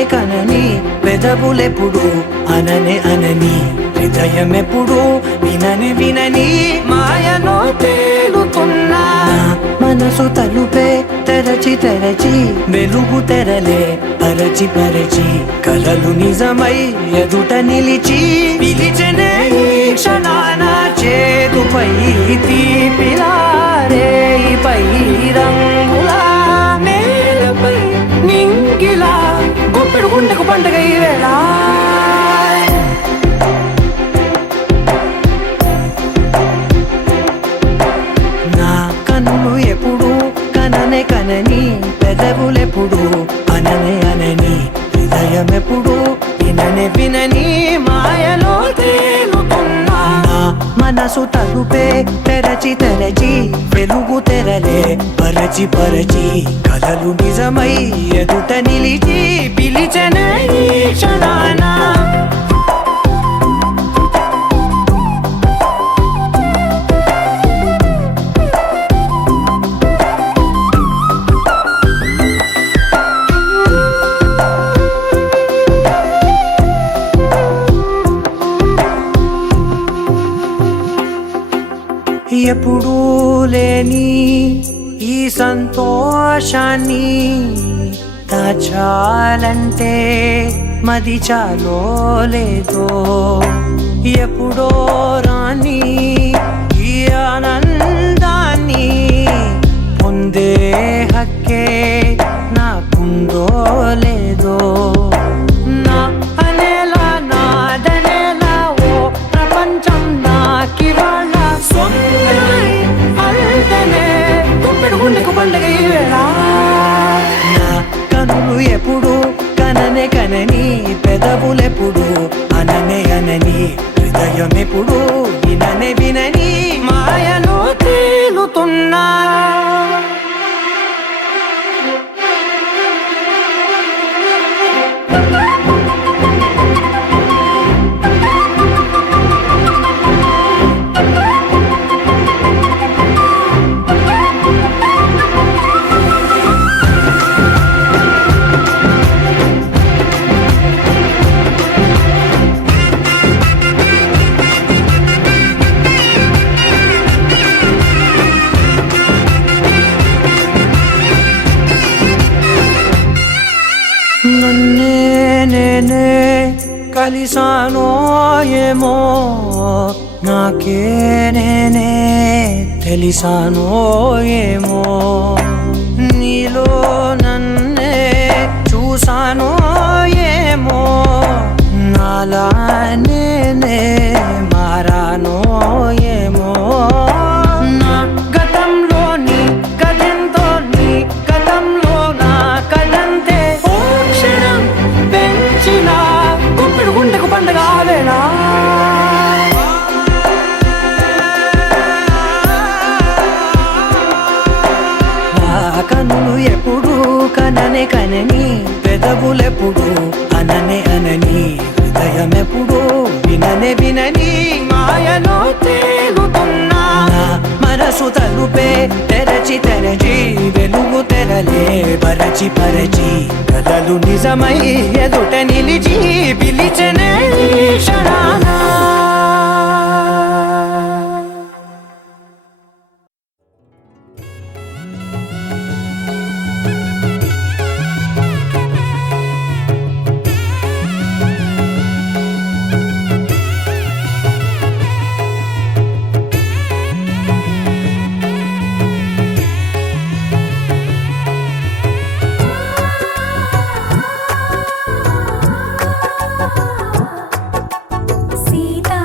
కననే కనని పెదవులెప్పుడు అననే అనని హృదయమెప్పుడు వినని వినని మాయలో తేలుతున్నా మనసు తలుపే తెరచి తెరచి వెలుగు తెరలే పరచి పరచి కలలు నిజమై ఎదుట నిలిచి పిలిచెనే ఈ క్షణాన చేదుపై తీపిలారేపై రంగులా నేలపై నింగిలా గుప్పెడు గుండెకు పండుగ ఈ వేళ నా కన్నులు ఎప్పుడు కననే కనని పెదవులెప్పుడు అననే అనని హృదయమెప్పుడు విననే వినని మాయలో తేలుతున్నా మనసు తలుపే తెరచి తెరచి వెలుగు తెరలే పరచి పరచి కలలు నిజమై ఎదుట నిలిచి పిలిచెనే ఈ క్షణాన ఎప్పుడూ లేని ఈ సంతోషాన్ని దాచాలంటే మది చాలో లేదో ఎప్పుడో రాని ఈ ఆనందాన్ని పొందే హక్కే నాకుందో లేదో నా అనేలా నాదనేలా ఓ ప్రపంచం నాకివాళ గుండెకు పండుగ ఈ వేళ నా కనులు ఎప్పుడు కననే కనని పెదవులెప్పుడు అననే అనని హృదయం ఎప్పుడు విననే వినని మాయలో తేలుతున్నా నన్నే నేనే కలిసానో ఏమో నాకే నేనే తెలిసానో ఏమో నీలో నన్నే చూసానో ఏమో నాలా నేనే మారానో ఏమో నా గతంలోని గతంతో నీ గతంలో నా కదంతే గుప్పెడు గుండెకు పండుగ వేళ కన్నులు ఎప్పుడు కననే కనని పెదవులెప్పుడు అననే అనని హృదయమెప్పుడు విననే వినని మాయలో తేలుతున్నా మనసు తలుపే తెరచి తెరచి వెలుగు తెరలే పరచి పరచి కలలు నిజమై ఎదుట నిలిచి పిలిచెనే ఈ క్షణాన సీతా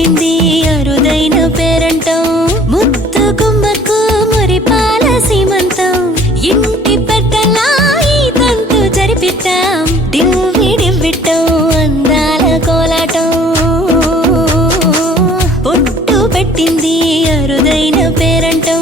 పెట్టింది అరుదైన పేరంటం, ముత్తు గుమ్మకు మురిపాల సీమంతం, ఇంటి పెద్దలా ఈ తంతు జరిపిద్దాం, డివ్వి డివ్విట్టం అందాల కోలాటం, పొట్టు పెట్టింది అరుదైన పేరంటం.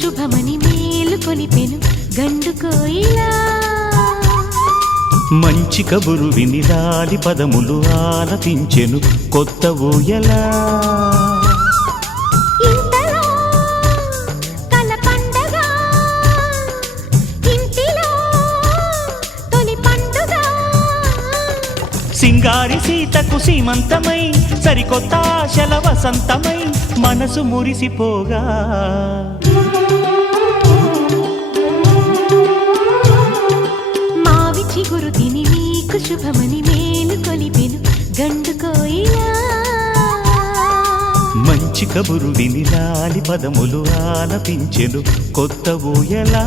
శుభమని మేలు కొలిపెను గండు కోయిలా మంచి కబురు విని లాలి పదములు ఆలపించెను కొత్త ఊయలా ఇంతలో కల పండగ ఇంటిలో తొలి పండుగ సింగారి సీతకు సీమంతమై సరికొత్త ఆశల వసంతమై మనసు మురిసిపోగా చిగురు తిని నీకు శుభమని మేలు కొలిపెను గండు కోయిలా మంచి కబురు విని లాలి పదములు ఆలపించెను కొత్త ఊయలా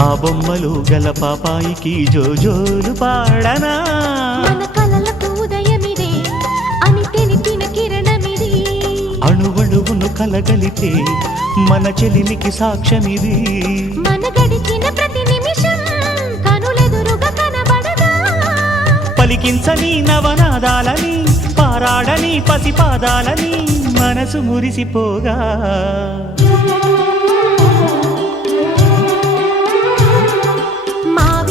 ఆ బొమ్మలు గల పాపాయికి జోజోలు పాడనా మన కలలకు ఉదయమిదే అని తెలిపిన కిరణమిది అణువణువును కలగలితే మన చెలిమికి సాక్ష్యమిది మన గడిచిన ప్రతి నిమిషం కనులెదురుగా కనబడదా పలికించని నవనాదాలని పారాడని పసిపాదాలని మనసు మురిసిపోగా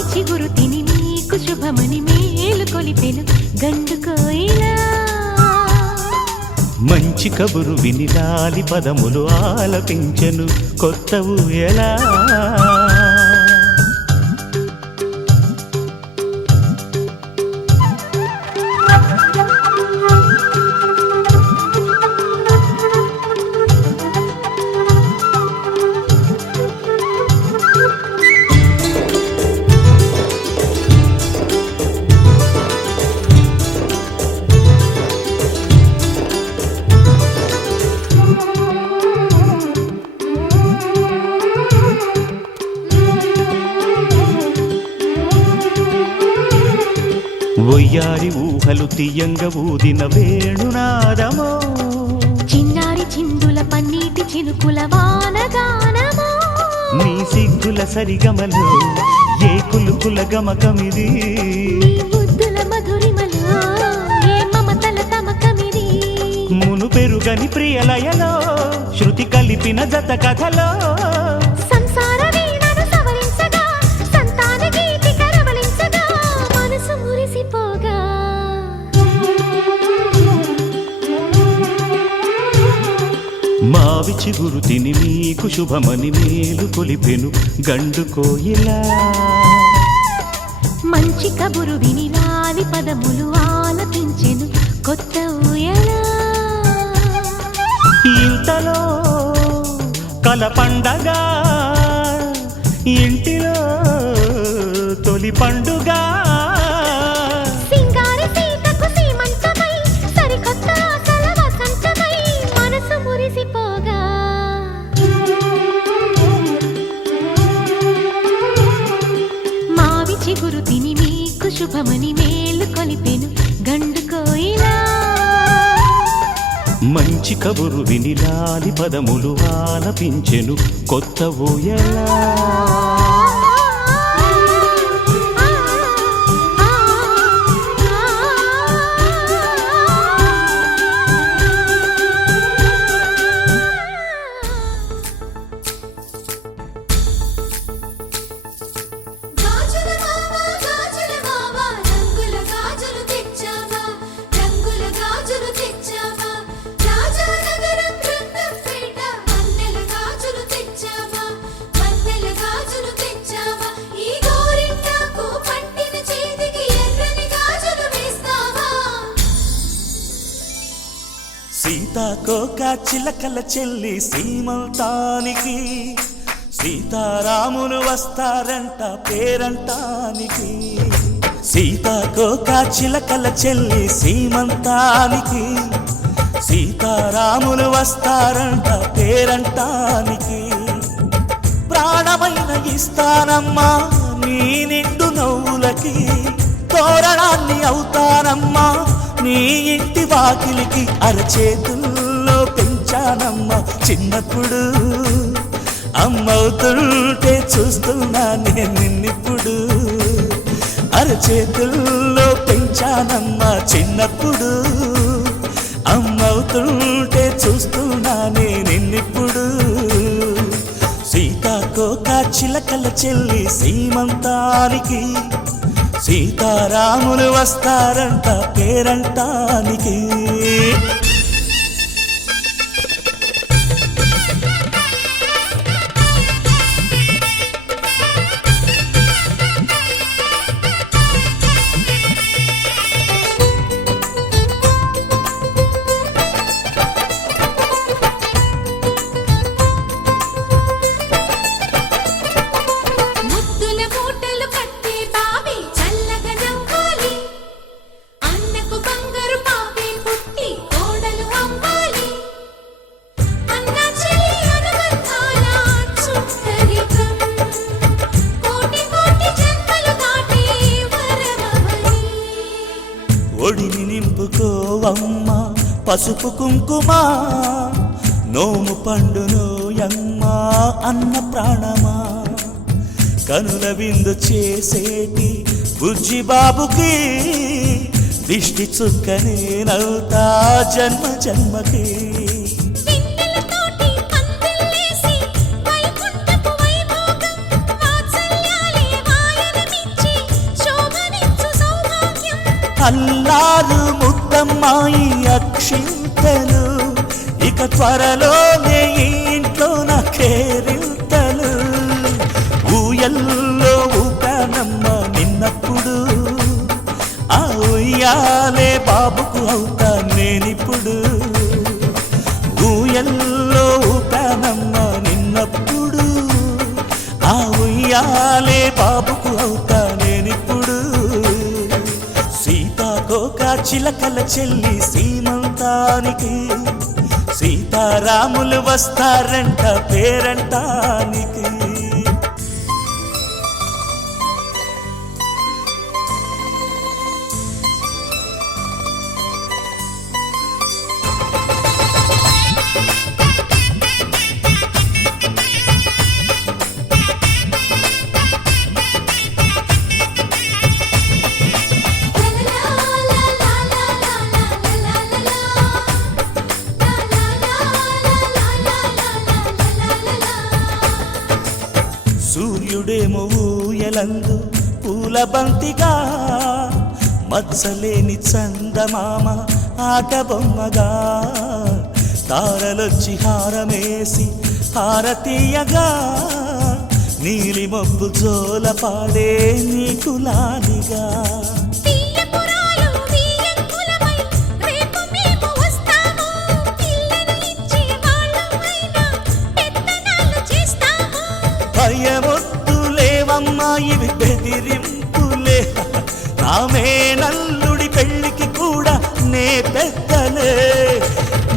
చిగురు తిని నీకు శుభమని మేలు కొలిపెను గండు కోయిలా మంచి కబురు విని లాలి పదములు ఆలపించెను కొత్త ఊయలా ఒయ్యారి ఊహలు తీయంగ ఊదిన వేణునాదమో చిన్నారి చిందుల పన్నీటి చినుకుల వానగానమో నీ సిగ్గుల సరిగమలు ఏ కులుకుల గమకమిది నీ బుద్ధుల మధురిమలో ఏ మమతల తమకమిది మును పెరుగని ప్రియలయలో శృతి కలిపిన జత కథలో సంసార వీణను సవరించగా సంతాన గీతి కరవలించగా మనసు మురిసిపోగా మావి చిగురు తిని నీకు శుభమని మేలు కొలిపెను గండు కోయిలా మంచి కబురు విని లాలి పదములు ఆలపించెను కొత్త ఊయలా ఇంతలో కల పండగ ఇంటిలో తొలి పండుగ సింగారి సీతకు సీమంతమై సరికొత్త ఆశల వసంతమై మనసు మురిసిపోగా మావి చిగురు తిని నీకు శుభమని మేలు కొలిపెను గండు కోయిలా మంచి కబురు విని లాలి పదములు ఆలపించెను కొత్త ఊయలా రాజానగరం బృందం పేట అన్నెల గాజులు చిలకల చెల్లి సీమంతానికి సీతారాములు వస్తారంట పేరంటానికి సీతాకోక చిలకల చెల్లి సీమంతానికి సీతారాములు వస్తారంట పేరంటానికి ప్రాణమైన ఇస్తానమ్మా నీ నిండు నవ్వులకి తోరణాన్ని అవుతానమ్మా నీ ఇంటి వాకిలికి అరచేతుల్లో పెంచానమ్మా చిన్నప్పుడు అమ్మవుతుంటే చూస్తున్నా నేను నిన్నిప్పుడు అరచేతుల్లో పెంచానమ్మా చిన్నప్పుడు అమ్మవుతుంటే చూస్తున్నా నేను నిన్నిప్పుడు సీతాకోక చిలకల చెల్లి సీమంతానికి సీతారాములు వస్తారంట పేరంటానికి ముద్దుల మూటలు కట్టి బావి చల్లగా నవ్వాలి అన్నకు బంగారు పాపే పుట్టి కోడలు అవ్వాలి అన్న చెల్లి అనుబంధాల చుట్టరికం కోటి కోటి జన్మలు దాటి వరమవని ఒడిని నింపుకోవమ్మ పసుపు కుంకుమ నోము పండునోయమ్మ అన్న ప్రాణమా కనుల విందు చేసేటి బుజ్జి బాబుకి దిష్టి చుక్కనేనవుతా జన్మ జన్మకి వెన్నెలతోటి పందిళ్ళేసి వైకుంఠపు వైభోగం వాత్సల్యాలే వాయనమిచ్చి శోభనిచ్చు సౌభాగ్యం అల్లారు ముద్దమ్మాయి అక్షింతలు ఇక త్వరలోనే ఈ ఇంట్లో నా కేరింతలు ఊయల్లో ఊపానమ్మ నిన్నప్పుడు ఆ ఉయ్యాలే బాబుకు అవుతా నేనిప్పుడు ఊయల్లో ఊపానమ్మ నిన్నప్పుడు ఆ ఉయ్యాలే బాబుకు అవుతా నేనిప్పుడు సీతాకోక చిలకల చెల్లి సీమంతానికి సీతారాములు వస్తారంట పేరంటానికి సూర్యుడేమో ఊయలందు పూల బంతిగా మత్సలేని చందమామ ఆట బొమ్మగా తారలొచ్చి హారమేసి హారతీయగా నీలి మబ్బు జోల పాడే నీకులానిగా తీయపురాలు తీయంకులమై రేపు మేము వస్తాము పిల్లను ఇచ్చి వాళ్ళమైనా పెత్తనాలు చేస్తాము భయమొద్దులేవమ్మా ఇవి బెదిరింపులే నామే నల్లుడి పెళ్ళికి కూడా నే పెద్దలే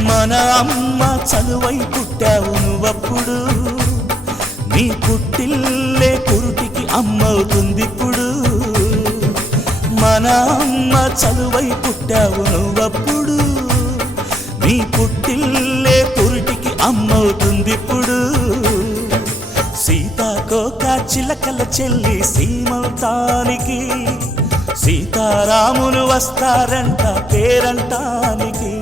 మన అమ్మ చలువై పుట్టావు నువ్వప్పుడు నీ పుట్టిల్లే పురుటికి అమ్మవుతుందిప్పుడు మన అమ్మ చలువై పుట్టావు నువ్వప్పుడు నీ పుట్టిల్లే పురుటికి అమ్మవుతుందిప్పుడు సీతాకోక చిలకల చెల్లి సీమంతానికి సీతారాములు వస్తారంట పేరంటానికి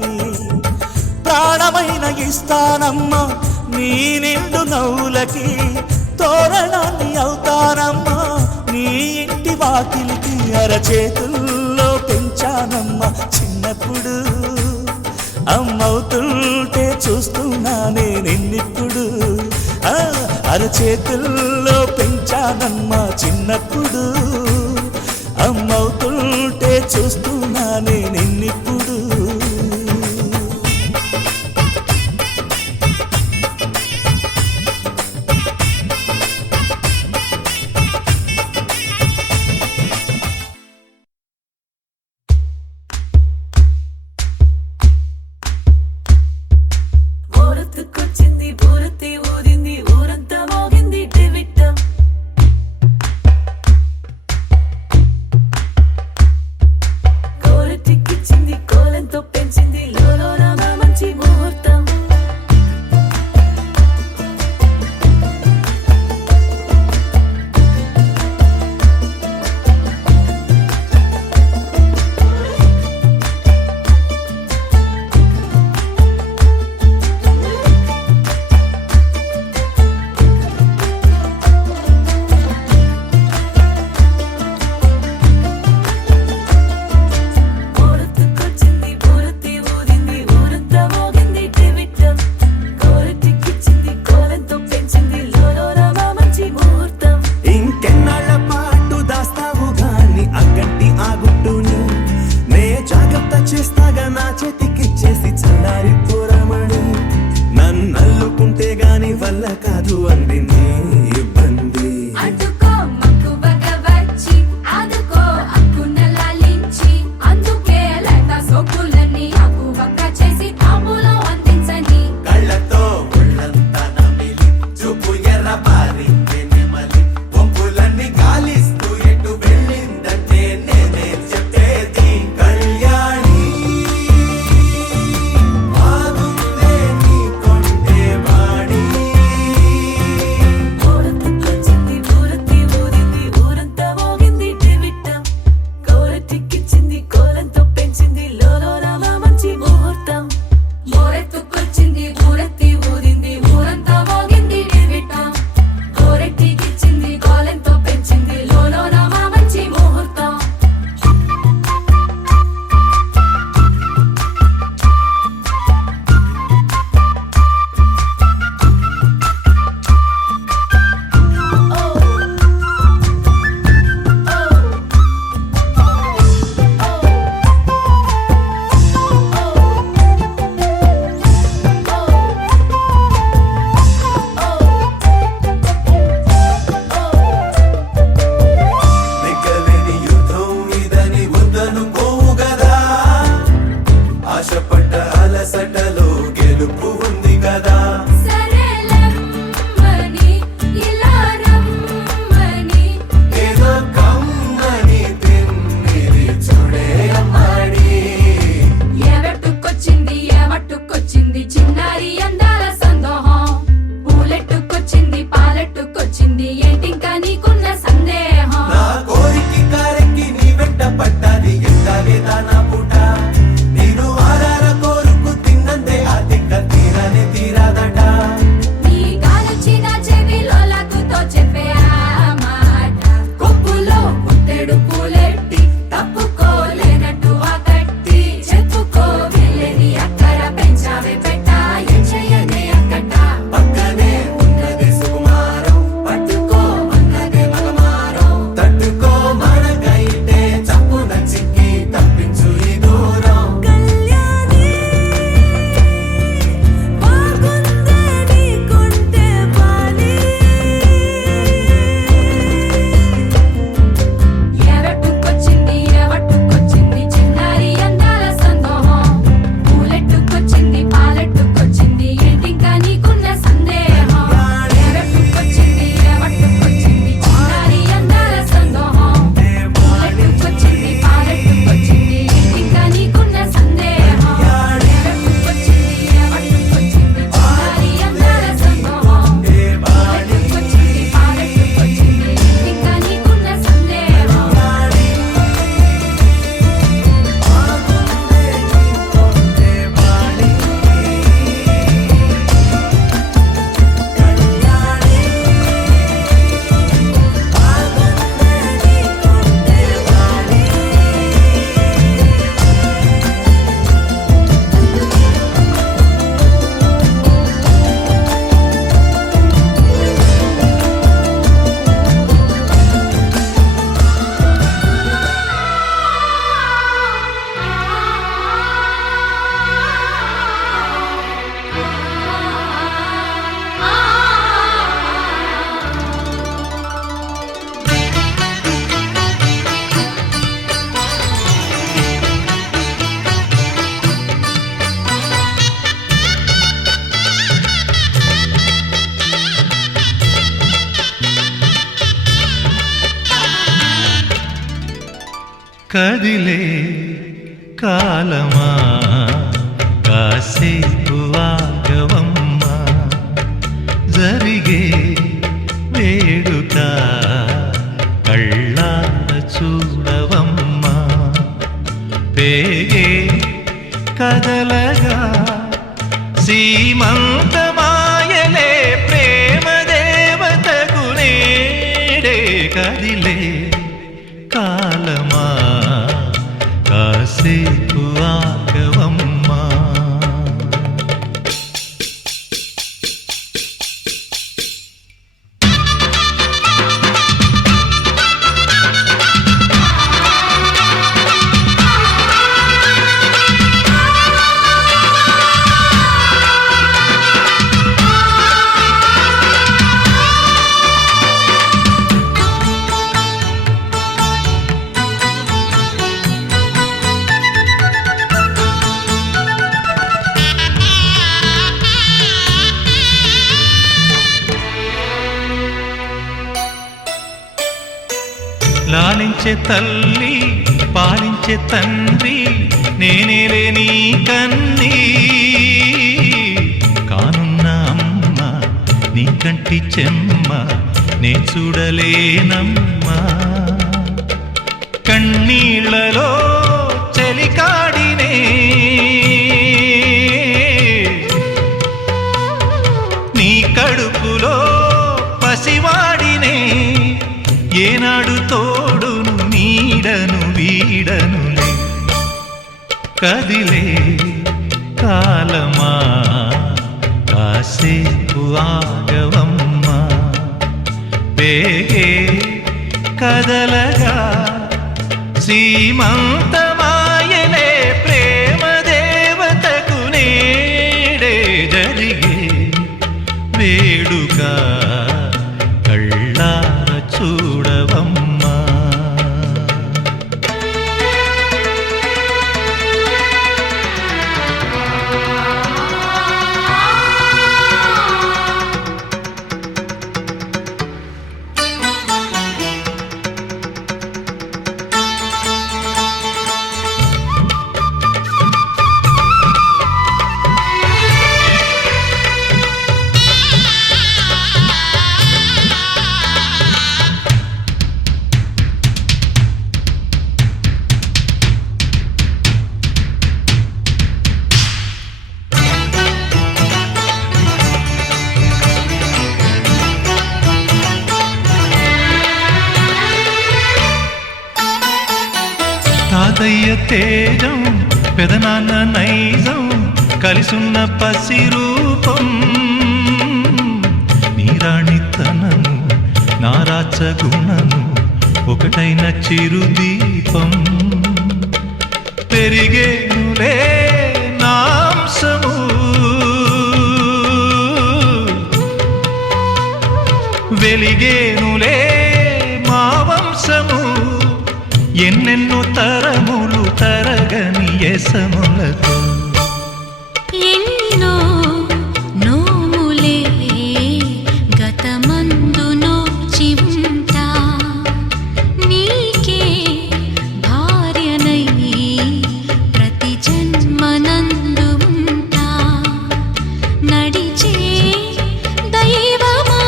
ప్రాణమైన ఇస్తానమ్మా నీ నిండు నవ్వులకి తోరణాన్ని అవుతానమ్మా నీ ఇంటి వాకిలికి అరచేతుల్లో పెంచానమ్మా చిన్నప్పుడు అమ్మవుతుంటే చూస్తున్నానే నిన్నిప్పుడు అరచేతుల్లో పెంచానమ్మా చిన్నప్పుడు అమ్మవుతుంటే చూస్తున్నానే నిన్నిప్పుడు కదిలే కాలమా కాసేపు ఆగవమ్మా జరిగే వేడుక కళ్ళార చూడవమ్మా పేగే కదలగా సీమంతమాయలే ప్రేమ దేవతకు నేడే కదిలే కాలమా కాసేపు ఆగవమ్మా లాలించే తల్లి పాలించే తండ్రి నేనేలే నీ కన్నీ కానున్న అమ్మ నీ కంటి చెమ్మ నే చూడలేనమ్మా కన్నీళ్లలో చెలికాడినే నీ కడుపులో పసివాడినే ఏనాడు తోడును నీడను వీడనులే కదిలే కాలమా కాసేపు ఆగవమ్మా పేగే కదలగా సీమంతమాయలే ప్రేమ దేవతకు నేడే జరిగే వేడుక కళ్ళార చూడవమ్మా తాతయ్య తేజం పెదనాన్న నైజం కలిసున్న పసిరూపం నీరాణితనము నారాచ గుణము ఒకటైన చిరుదీపం పెరిగేనులే నాంసము వెలిగేనులే మా వంశము ఎన్నెన్నో తరములు తరగని యసములతో ఎన్నో నోములే గతమందు నోచి ఉంటా నీకే భార్యనై ప్రతి జన్మనందు ఉంటా నడిచే దైవమా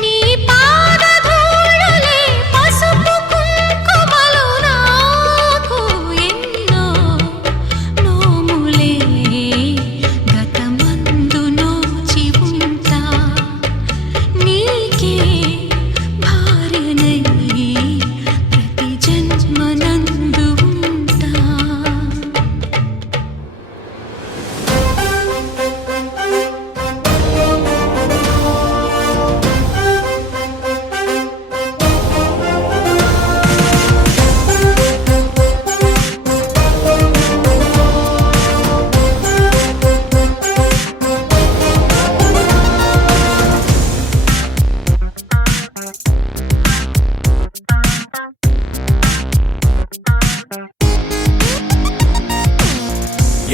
నీ పాదధూళులే పసుపు కుంకుమలు నాకు ఎన్నో నోములే గతమందు నోచి ఉంటా నీకే భార్యనై ప్రతి జన్మనందు ఉంటా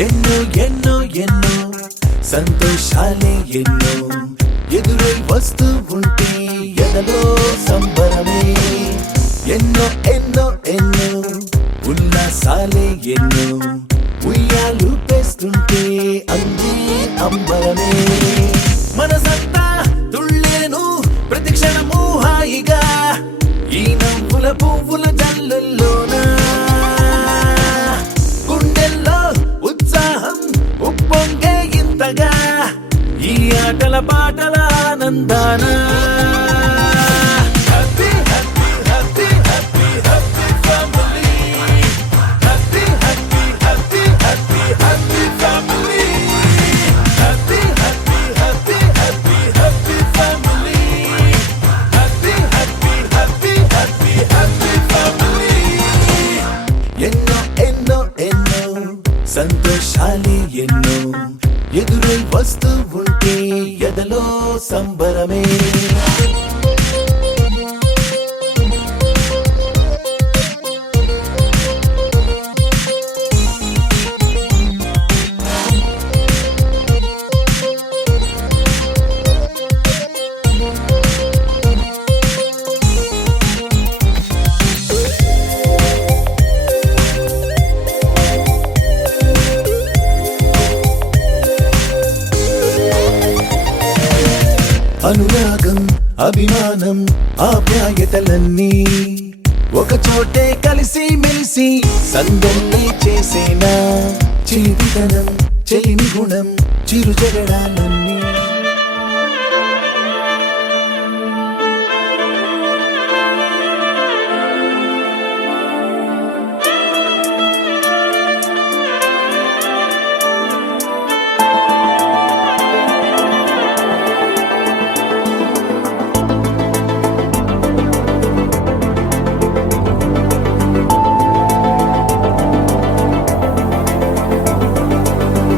ఎన్నో ఎన్నో ఎన్నో సంతోషాలే ఎన్నో ఎదురై వస్తూ ఉంటే ఎదలో సంబరమే ఎన్నో ఎన్నో ఎన్నో ఎన్నో ఉయ్యాలు పేస్తుంటే అందే అంబరమే మనసంతా తుళ్ళేను ప్రతి క్షణము హాయిగా ఈ నవ్వుల పువ్వుల జల్లుల్లోనా గుండెల్లో ఉత్సాహం ఉప్పొంగే ఇంతగా ఈ ఆటల పాటల ఆనందానా ఎన్నో ఎన్నో ఎన్నో సంతోషాలే ఎన్నో ఎదురై వస్తూ ఉంటే ఎదలో సంబరమే అనురాగం అభిమానం ఆప్యాయతలన్నీ ఒక చోటే కలిసి మెలిసి సందల్లే చేసేనా చేతితనం చెలిమి గుణం చిరు జగడాలన్నీ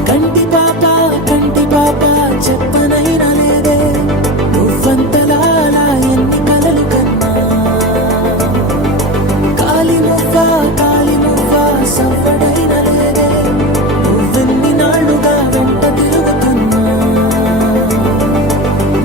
కంటి పాప చెప్పనైనా లేదే నువ్వంతలా ఎన్ని కలలు కన్నా కాలి మువ్వ సవ్వడైనా లేదే నువ్వెన్ని నాళ్ళుగా వెంట తిరుగుతున్నా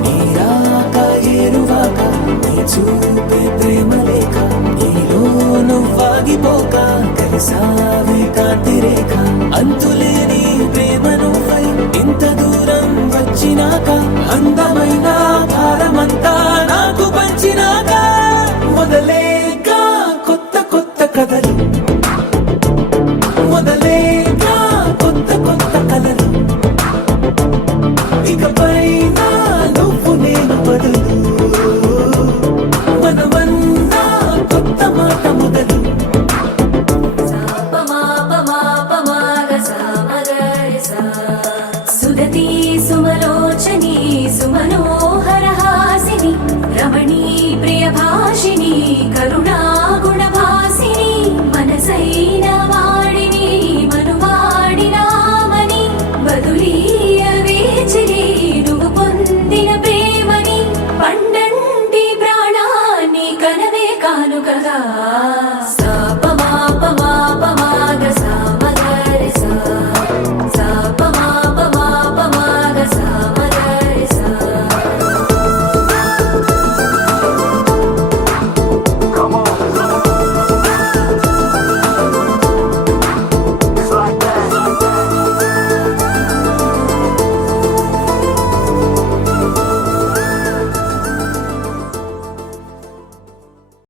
నీ రాక ఏరువాక నీ చూపే ప్రేమ లేక నీలో నువ్వాగిపోక కలిసావే కాంతిరేఖ అంతులేని ప్రేమ నువ్వై ఇంత దూరం వచ్చినాక అందమైన భారమంతా నాకు పంచినాక మొదలే